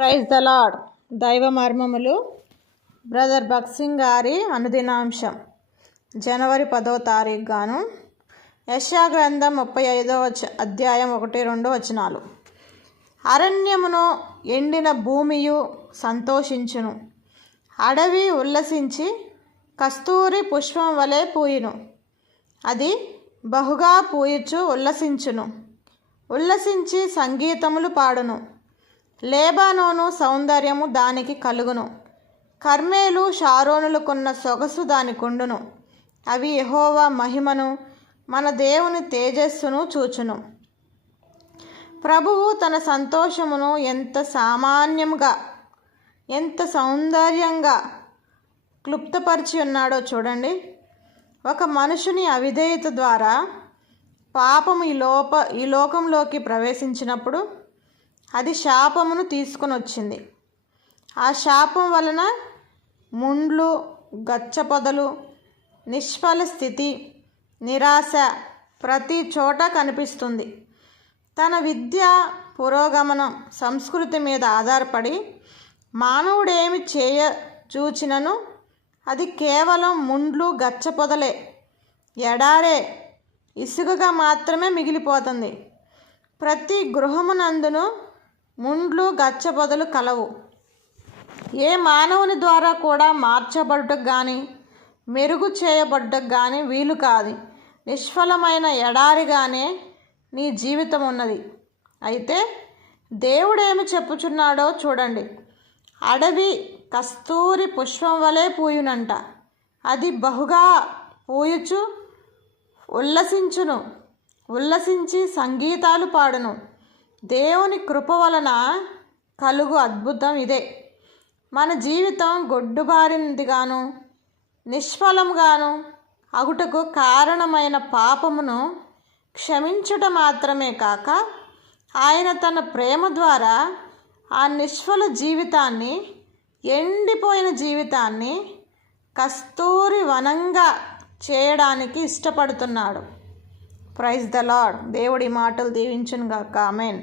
Praise the lord దైవ మర్మములు. Brother భక్సింగ్ గారి అనుదినాంశం. జనవరి పదో తారీఖు గాను యశా గ్రంథం ముప్పై ఐదో వచ అధ్యాయం ఒకటి రెండు వచనాలు. అరణ్యమును ఎండిన భూమియు సంతోషించును. అడవి ఉల్లసించి కస్తూరి పుష్పం వలె పూయును. అది బహుగా పూయుచు ఉల్లసించును. ఉల్లసించి సంగీతములు పాడును. లేబానోను సౌందర్యము దానికి కలుగును. కర్మేలు షారోనులకున్న సొగసు దానికుండును అవి యహోవా మహిమను మన దేవుని తేజస్సును చూచును. ప్రభువు తన సంతోషమును ఎంత సామాన్యంగా ఎంత సౌందర్యంగా క్లుప్తపరిచి ఉన్నాడో చూడండి. ఒక మనుషుని అవిధేయత ద్వారా పాపము ఈ లోప ఈ లోకంలోకి ప్రవేశించినప్పుడు అది శాపమును తీసుకొని వచ్చింది ఆ శాపం వలన ముండ్లు గచ్చపొదలు నిష్ఫల స్థితి నిరాశ ప్రతి చోట కనిపిస్తుంది. తన విద్య పురోగమనం సంస్కృతి మీద ఆధారపడి మానవుడేమి చేయ చూచినను అది కేవలం ముండ్లు గచ్చపొదలే ఎడారే ఇసుకగా మాత్రమే మిగిలిపోతుంది. ప్రతి గృహమునందును ముండ్లు గచ్చబొదలు కలవు. ఏ మానవుని ద్వారా కూడా మార్చబడ్డకు కానీ మెరుగు చేయబడ్డకు కానీ వీలు కాదు. నిష్ఫలమైన ఎడారిగానే నీ జీవితం ఉన్నది. అయితే దేవుడేమి చెప్పుచున్నాడో చూడండి. అడవి కస్తూరి పుష్పం వలె పూయునంట. అది బహుగా పూయుచు ఉల్లసించును. ఉల్లసించి సంగీతాలు పాడును. దేవుని కృప వలన కలుగు అద్భుతం ఇదే. మన జీవితం గొడ్డుబారిందిగాను నిష్ఫలంగాను అగుటకు కారణమైన పాపమును క్షమించుట మాత్రమే కాక ఆయన తన ప్రేమ ద్వారా ఆ నిష్ఫల జీవితాన్ని ఎండిపోయిన జీవితాన్ని కస్తూరి వనంగా చేయడానికి ఇష్టపడుతున్నాడు. ప్రైజ్ ద లాడ్ దేవుడి మాటలు దీవించును గాక ఆమెన్.